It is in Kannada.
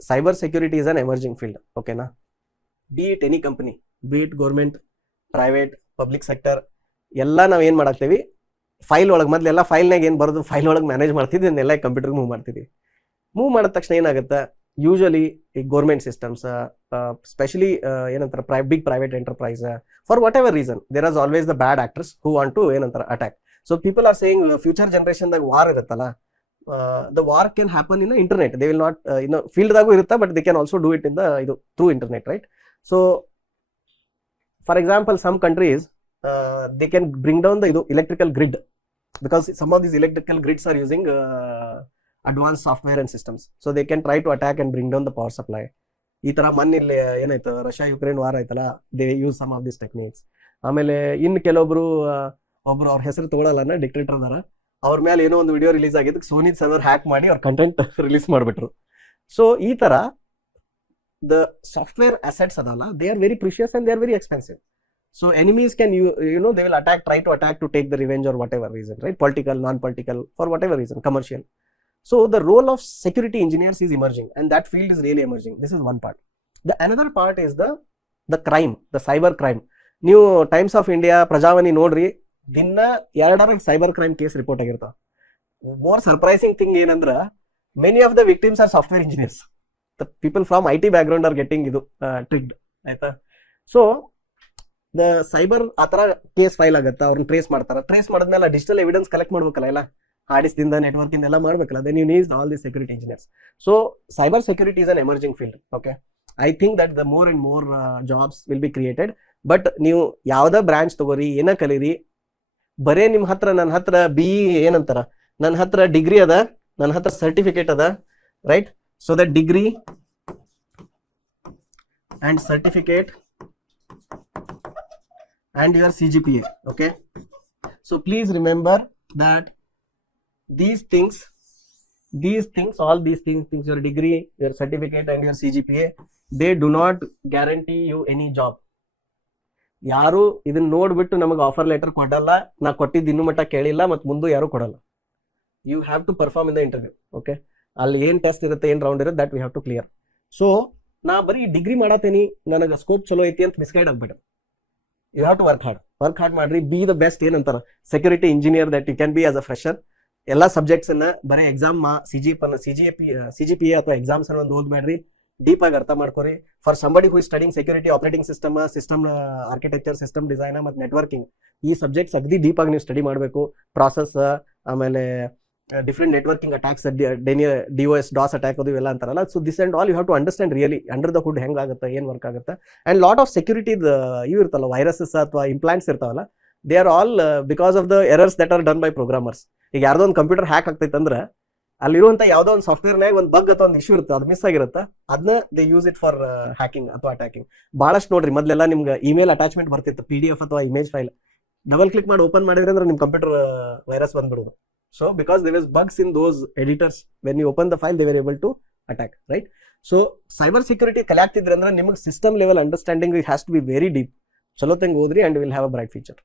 cyber security is an emerging field. Okay na, be it any company, be it government, private, public sector, ಎಲ್ಲ ನಾವ್ ಏನ್ ಮಾಡಾಕ್ತೇವಿ, ಫೈಲ್ ಒಳಗೆ ಮೊದಲೆಲ್ಲ ಫೈಲ್ನಾಗ ಏನ್ ಬರೋದು ಫೈಲ್ ಒಳಗೆ ಮ್ಯಾನೇಜ್ ಮಾಡ್ತಿದ್ವಿ, ಇದನ್ನೆಲ್ಲ ಕಂಪ್ಯೂಟರ್ ಮೂವ್ ಮಾಡ್ತಿದ್ವಿ. ಮೂವ್ ಮಾಡಿದ ತಕ್ಷಣ ಏನಾಗುತ್ತೆ, ಯೂಶಲಿ ಈ ಗೌರ್ಮೆಂಟ್ ಸಿಸ್ಟಮ್ಸ್, ಸ್ಪೆಷಲಿ ಏನಂತಾರೆ big private enterprise, for whatever reason there is always the bad actors who want to ಏನಂತಾರೆ attack. So people are saying future ಜನರೇಷನ್ದಾಗ ವಾರ್ ಇರುತ್ತಲ್ಲ, the war can happen in internet. They will not ಇನ್ನು ಫೀಲ್ಡ್ದಾಗೂ ಇರುತ್ತೆ, but they can also do it in the ಇದು through internet, right? So for example some countries they can bring down the electrical grid, because some of these electrical grids are using advanced software and systems, so they can try to attack and bring down the power supply. ಈ ತರ ಮೊನ್ನೆ ಏನಾಯ್ತು, ರಷ್ಯಾ ಯುಕ್ರೇನ್ ವಾರ್ ಆಯ್ತಲ್ಲ, they use some of this techniques. ಆಮೇಲೆ ಇನ್ನು ಕೆಲವೊಬ್ರು ಒಬ್ರು ಅವ್ರ ಹೆಸರು ತಗೊಳಲ್ಲ, ಡಿಕ್ಟೇಟರ್ ಅದಾರ, ಅವ್ರ ಮೇಲೆ ಏನೋ ಒಂದು ವಿಡಿಯೋ ರಿಲೀಸ್ ಆಗಿದ್ದಕ್ಕೆ ಸೋನಿ ಸರ್ವರ್ ಹ್ಯಾಕ್ ಮಾಡಿ ಅವ್ರ ಕಂಟೆಂಟ್ ರಿಲೀಸ್ ಮಾಡಿಬಿಟ್ರು. ಸೊ ಈ ತರ ದ ಸಾಫ್ಟ್ವೇರ್ ಅಸೆಟ್ಸ್ ಅದಲ್ಲ, they are very precious and they are very expensive. So enemies can they will try to attack to take the revenge or whatever reason, right? Political, non-political, for whatever reason, commercial. So the role of security engineers is emerging, and that field is really emerging. This is one part. The another part is the crime, the cyber crime. New Times of India, Prajavani nodri, dinna ಎರಡರ cyber crime case report ಆಗಿರ್ತಾವ. More surprising thing ಏನಂದ್ರ, many of the victims are software engineers. The people from IT background are getting tricked, ಆಯ್ತಾ? So ದ ಸೈಬರ್ ಆ ಥರ ಕೇಸ್ ಫೈಲ್ ಆಗುತ್ತೆ, ಅವ್ರನ್ನ ಟ್ರೇಸ್ ಮಾಡ್ತಾರೆ. ಟ್ರೇಸ್ ಮಾಡಿದ್ಮೇಲೆ ಡಿಜಿಟಲ್ ಎವಿಡೆನ್ಸ್ ಕಲೆಕ್ಟ್ ಮಾಡ್ಬೇಕಲ್ಲ, ಎಲ್ಲ ಹಾರ್ಡಿಸ್ದಿಂದ ನೆಟ್ವರ್ಕಿಂದ ಎಲ್ಲ ಮಾಡ್ಬೇಕಲ್ಲ. Then you need all the security engineers. So cyber security is an emerging field. Okay, I think that the more and more jobs will be created. But ನೀವು ಯಾವ್ದೇ ಬ್ರಾಂಚ್ ತಗೋರಿ, ಏನ ಕಲೀರಿ, ಬರೇ ನಿಮ್ಮ ಹತ್ರ, ನನ್ನ ಹತ್ರ BE ಏನಂತಾರ, ನನ್ನ ಹತ್ರ ಡಿಗ್ರಿ ಅದ, ನನ್ನ ಹತ್ರ ಸರ್ಟಿಫಿಕೇಟ್ ಅದ, right? So that degree and certificate and your CGPA. Okay, so please remember that these things, all these things, your degree, your certificate and your CGPA, they do not guarantee you any job. ಯಾರು ಇದನ್ನ ನೋಡ್ಬಿಟ್ಟು ನಮಗೆ ಆಫರ್ ಲೆಟರ್ ಕೊಡಲ್ಲ, ನಾ ಕೊಟ್ಟಿದ್ದು ಇನ್ನೂ ಮಟ್ಟ ಕೇಳಿಲ್ಲ, ಮತ್ತು ಮುಂದೆ ಯಾರು ಕೊಡಲ್ಲ. You have to perform in the interview. Okay, ಅಲ್ಲಿ ಏನ್ ಟೆಸ್ಟ್ ಇರುತ್ತೆ, ಏನ್ ರೌಂಡ್ ಇರುತ್ತೆ, that we have to clear. So ನಾ ಬರೀ ಡಿಗ್ರಿ ಮಾಡತ್ತೇನಿ, ನನಗೆ ಸ್ಕೋಪ್ ಚಲೋ ಐತಿ ಅಂತ ಮಿಸ್ಗೈಡ್ ಆಗ್ಬೇಡ. You have to work hard ಮಾಡ್ರಿ. ಬಿ ದ ಬೆಸ್ಟ್ ಏನಂತಾರ security engineer that you can be as a fresher. ಎಲ್ಲ ಸಬ್ಜೆಕ್ಟ್ಸ್ ಅನ್ನ ಬರೀ ಎಕ್ಸಾಮ್ CGPA ಅಥವಾ ಎಕ್ಸಾಮ್ಸ್ ಅನ್ನ ಒಂದು ಓದ್ಬೇಡ್ರಿ, ಡೀಪ್ ಆಗಿ ಅರ್ಥ ಮಾಡ್ಕೋರಿ. For somebody who is studying security, operating system architecture, system design ಮತ್ತು ನೆಟ್ವರ್ಕಿಂಗ್, ಈ ಸಬ್ಜೆಕ್ಟ್ಸ್ ಅಗದಿ ಡೀಪ್ ಆಗಿ ನೀವು ಸ್ಟಡಿ ಮಾಡಬೇಕು. ಪ್ರಾಸೆಸ್, ಆಮೇಲೆ different networking attacks, DOS DOS attack ಅದು ಎಲ್ಲ ಅಂತಾರಲ್ಲ. So this and all you have to understand really under the hood ಹೆಂಗಾಗುತ್ತೆ, ಏನ್ ವರ್ಕ್ ಆಗುತ್ತೆ. ಅಂಡ್ ಲಾಟ್ ಆಫ್ ಸೆಕ್ಯೂರಿಟಿ ಇವು ಇರ್ತಲ್ಲ, ವೈರಸಸ್ ಅಥವಾ ಇಂಪ್ಲಾಂಟ್ಸ್ ಇರ್ತಾವಲ್ಲ, they are all because of the errors that are done by programmers. ಈಗ ಯಾರ್ದೋ ಒಂದು ಕಂಪ್ಯೂಟರ್ ಹ್ಯಾಕ್ ಆಗ್ತೈತೆ ಅಂದ್ರೆ ಅಲ್ಲಿರುವಂತ ಯಾವ್ದೋ ಒಂದು ಸಾಫ್ಟ್ವೇರ್ನಾಗ ಒಂದು ಬಗ್ ಅಥವಾ ಒಂದು ಇಶ್ಯೂ ಇರುತ್ತೆ, ಅದು ಮಿಸ್ ಆಗಿರುತ್ತೆ, ಅದನ್ನ they use it for hacking ಅಥವಾ ಅಟ್ಯಾಕಿಂಗ್. ಬಹಳಷ್ಟು ನೋಡ್ರಿ, ಮೊದಲೆಲ್ಲ ನಿಮ್ಗೆ ಇಮೇಲ್ ಅಟ್ಯಾಚ್ಮೆಂಟ್ ಬರ್ತಿತ್ತು, PDF ಅಥವಾ ಇಮೇಜ್ ಫೈಲ್, ಡಬಲ್ ಕ್ಲಿಕ್ ಮಾಡಿ ಓಪನ್ ಮಾಡಿದ್ರೆ ಅಂದ್ರೆ ನಿಮ್ಮ ಕಂಪ್ಯೂಟರ್ ವೈರಸ್ ಬಂದ್ಬಿಡೋದು. So because there was bugs in those editors, when you open the file, they were able to attack, right? So cyber security ಕಲಿಯಾಗ್ತಿದ್ರೆ ಅಂದ್ರೆ ನಿಮಗೆ system level understanding has to be very deep. ಚಲೋ ತಂಗ ಓದ್ರಿ and you will have a bright future.